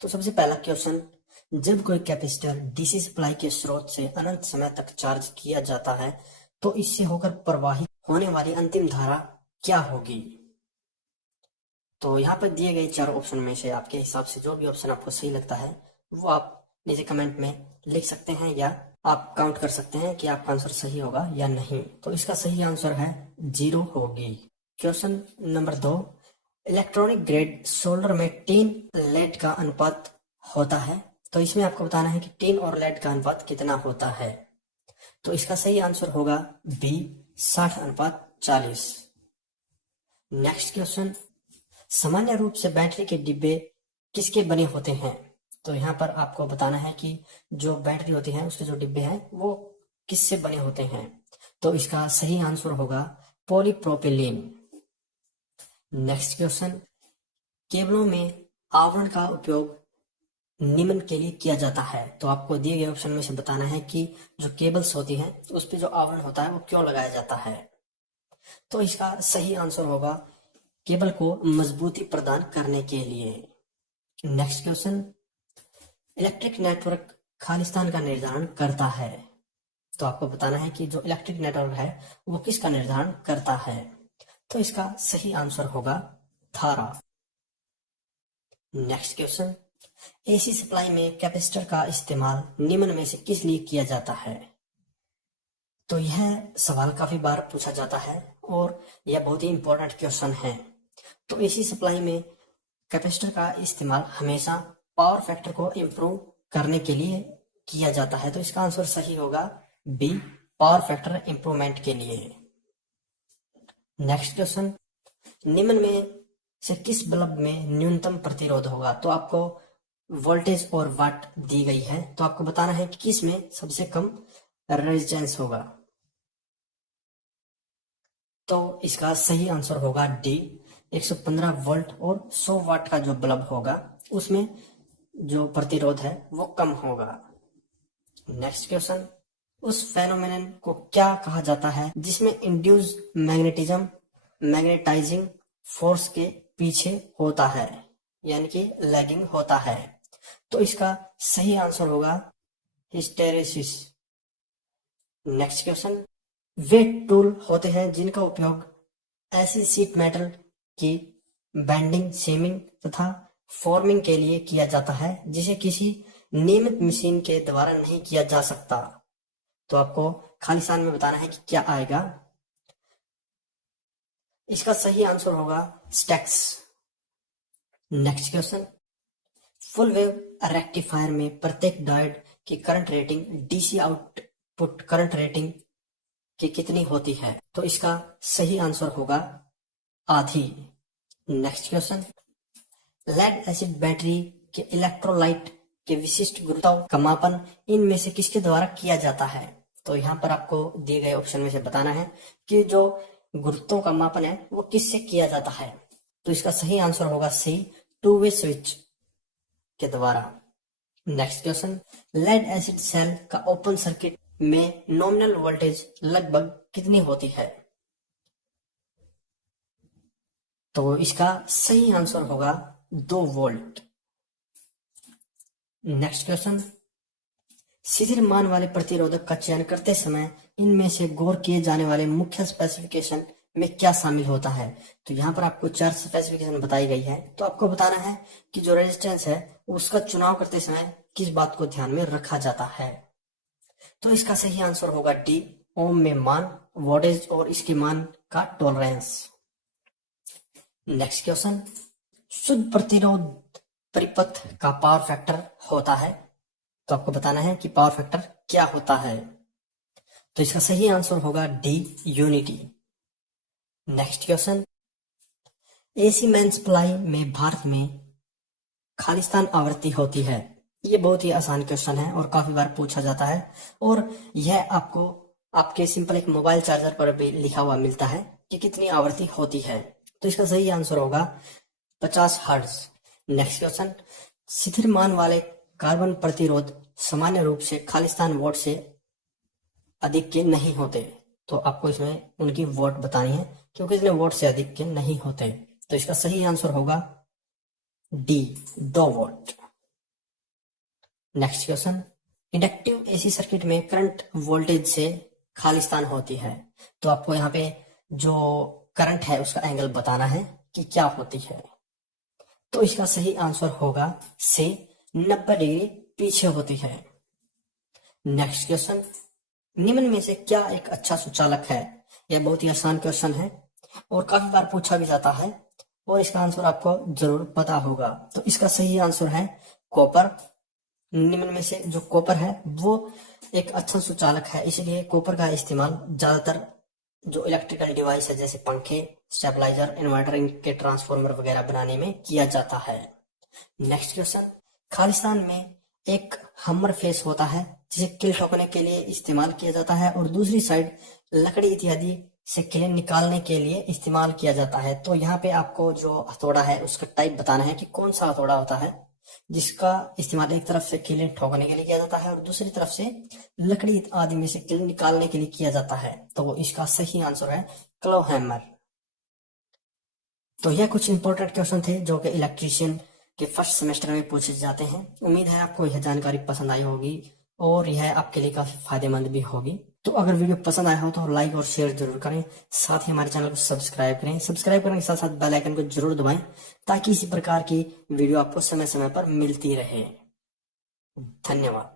तो सबसे पहला क्वेश्चन, जब कोई कैपेसिटर डीसी सप्लाई के स्रोत से अनंत समय तक चार्ज किया जाता है तो इससे होकर प्रवाहित होने वाली अंतिम धारा क्या होगी? तो यहाँ पर दिए गए चार ऑप्शन में से आपके हिसाब से जो भी ऑप्शन आपको सही लगता है वो आप नीचे कमेंट में लिख सकते हैं या आप काउंट कर सकते हैं कि आपका आंसर सही होगा या नहीं। तो इसका सही आंसर है 0 होगी। Question number 2, electronic grade solder में टिन लेड का अनुपात होता है। तो इसमें आपको बताना है कि टिन और लेड का अनुपात कितना होता है। तो इसका सही आंसर होगा बी, 60:40। नेक्स्ट क्वेश्चन, सामान्य रूप से बैटरी के डिब्बे किसके बने होते हैं? तो यहाँ पर आपको बताना है कि जो बैटरी होती है उसके जो डिब्बे हैं वो किससे बने होते हैं। तो इसका सही आंसर होगा पॉलीप्रोपिलीन। नेक्स्ट क्वेश्चन, केबलों में आवरण का उपयोग निम्न के लिए किया जाता है। तो आपको दिए गए ऑप्शन में से बताना है कि जो केबल्स होती हैं उस पर जो आवरण होता है वो क्यों लगाया जाता है। तो इसका सही आंसर होगा केबल को मजबूती प्रदान करने के लिए। Next question, electric network Khalistan का निर्धारण करता है। तो आपको बताना है कि जो इलेक्ट्रिक नेटवर्क है वो किसका निर्धारण करता है। तो इसका सही आंसर होगा धारा। नेक्स्ट क्वेश्चन, एसी सप्लाई में कैपेसिटर का इस्तेमाल निम्न में से किस लिए किया जाता है? तो यह सवाल काफी बार पूछा जाता है और यह बहुत ही इंपॉर्टेंट क्वेश्चन है। तो एसी सप्लाई में कैपेसिटर का इस्तेमाल हमेशा पावर फैक्टर को इम्प्रूव करने के लिए किया जाता है। तो इसका आंसर सही होगा बी, पावर फैक्टर इंप्रूवमेंट के लिए। नेक्स्ट क्वेश्चन, निम्न में से किस बल्ब में न्यूनतम प्रतिरोध होगा? तो आपको वोल्टेज और वाट दी गई है तो आपको बताना है कि किस में सबसे कम रेजिस्टेंस होगा। तो इसका सही आंसर होगा डी, 115 वोल्ट और 100 वाट का जो बल्ब होगा उसमें जो प्रतिरोध है वो कम होगा। नेक्स्ट क्वेश्चन, उस फेनोमेनन को क्या कहा जाता है जिसमें इंड्यूस मैग्नेटिज्म मैग्नेटाइजिंग फोर्स के पीछे होता है, यानी कि लैगिंग होता है। तो इसका सही आंसर होगा हिस्टेरेसिस। नेक्स्ट क्वेश्चन, वे टूल होते हैं जिनका उपयोग ऐसी शीट मेटल की बेंडिंग, शेमिंग तथा फॉर्मिंग के लिए किया जाता है जिसे किसी नियमित मशीन के द्वारा नहीं किया जा सकता। तो आपको खालिस्तान में बताना है कि क्या आएगा। इसका सही आंसर होगा stacks. Next question, full wave rectifier में प्रत्येक डायोड की current rating DC output current rating की कितनी होती है? तो इसका सही आंसर होगा आधी। Next question, lead acid battery के इलेक्ट्रोलाइट के विशिष्ट गुरुत्व का मापन इनमें से किसके द्वारा किया जाता है? तो यहाँ पर आपको दिए गए ऑप्शन में से बताना है कि जो गुरुत्वों का मापन है वो किससे किया जाता है। तो इसका सही आंसर होगा सी, टू वे स्विच के द्वारा। Next question, lead acid cell का ओपन सर्किट में नॉमिनल वोल्टेज लगभग कितनी होती है? तो इसका सही आंसर होगा 2 वोल्ट। नेक्स्ट क्वेश्चन, शिथिल मान वाले प्रतिरोधक का चयन करते समय इनमें से गौर किए जाने वाले मुख्य स्पेसिफिकेशन में क्या शामिल होता है? तो यहाँ पर आपको 4 स्पेसिफिकेशन बताई गई है। तो आपको बताना है कि जो रेजिस्टेंस है उसका चुनाव करते समय किस बात को ध्यान में रखा जाता है। तो इसका सही आंसर होगा डी, ओम में मान, वोल्टेज और इसके मान का टॉलरेंस। नेक्स्ट क्वेश्चन, शुद्ध प्रतिरोध परिपथ का पावर फैक्टर होता है। तो आपको बताना है कि पावर फैक्टर क्या होता है। तो इसका सही आंसर होगा D, unity. Next question, AC main supply में भारत में खालिस्तान आवृत्ति होती है। ये बहुत ही आसान क्वेश्चन है और काफी बार पूछा जाता है और यह आपको आपके सिंपल एक मोबाइल चार्जर पर भी लिखा हुआ मिलता है कि कितनी आवृत्ति होती है। तो इसका सही आंसर होगा 50 हर्ट्ज। नेक्स्ट क्वेश्चन, शिथिल मान वाले कार्बन प्रतिरोध सामान्य रूप से खालिस्तान वोट से अधिक के नहीं होते। तो आपको इसमें उनकी वोट बतानी है क्योंकि इसमें वोट से अधिक के नहीं होते। तो इसका सही आंसर होगा D, 2 vote. Next question, inductive AC circuit में करंट वोल्टेज से खालिस्तान होती है, तो आपको यहाँ पे जो करंट है उसका एंगल बताना है कि क्या होती है। तो इसका सही आंसर होगा से 90 डिग्री पीछे होती है। नेक्स्ट क्वेश्चन, निम्न में से क्या एक अच्छा सुचालक है? यह बहुत ही आसान क्वेश्चन है और काफी बार पूछा भी जाता है और इसका आंसर आपको जरूर पता होगा। तो इसका सही आंसर है कॉपर। निम्न में से जो कॉपर है वो एक अच्छा सुचालक है, इसलिए कॉपर का इस्तेमाल ज्यादातर जो इलेक्ट्रिकल डिवाइस है जैसे पंखे, स्टेबलाइजर, इन्वर्टर, इनके ट्रांसफार्मर वगैरह बनाने में किया जाता है। नेक्स्ट क्वेश्चन, खालिस्तान में एक हमर फेस होता है जिसे किल ठोकने के लिए इस्तेमाल किया जाता है और दूसरी साइड लकड़ी इत्यादि से किले निकालने के लिए इस्तेमाल किया जाता है। तो यहाँ पे आपको जो हथौड़ा है उसका टाइप बताना है कि कौन सा हथौड़ा होता है जिसका इस्तेमाल एक तरफ से किले ठोकने के लिए किया जाता है और दूसरी तरफ से लकड़ी आदि में से किले निकालने के लिए किया जाता है। तो इसका सही आंसर है क्लो हैमर। तो यह कुछ इंपॉर्टेंट क्वेश्चन थे जो कि इलेक्ट्रीशियन के फर्स्ट सेमेस्टर में पूछे जाते हैं। उम्मीद है आपको यह जानकारी पसंद आई होगी और यह आपके लिए काफी फायदेमंद भी होगी। तो अगर वीडियो पसंद आया हो तो लाइक और शेयर जरूर करें, साथ ही हमारे चैनल को सब्सक्राइब करें। सब्सक्राइब करने के साथ साथ बेल आइकन को जरूर दबाएं ताकि इसी प्रकार की वीडियो आपको समय समय पर मिलती रहे। धन्यवाद।